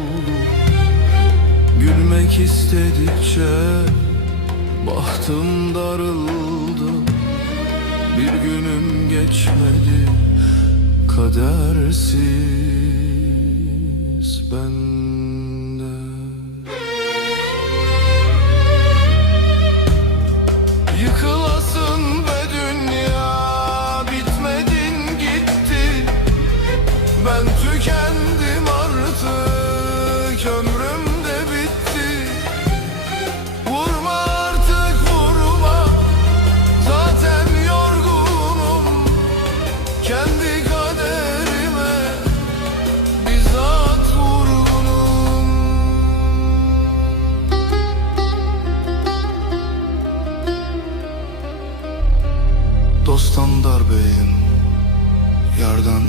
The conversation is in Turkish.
oldu. Gülmek istedikçe bahtım darıldı. Bir günüm geçmedi kadersiz bende. Yıkılasın be dünya, bitmedin gitti. Ben tükendim artık, ömrüm de bitti. Vurma artık vurma, zaten yorgunum. Kendi kaderime bizzat vurgunum. Dosttan darbeyim, yardan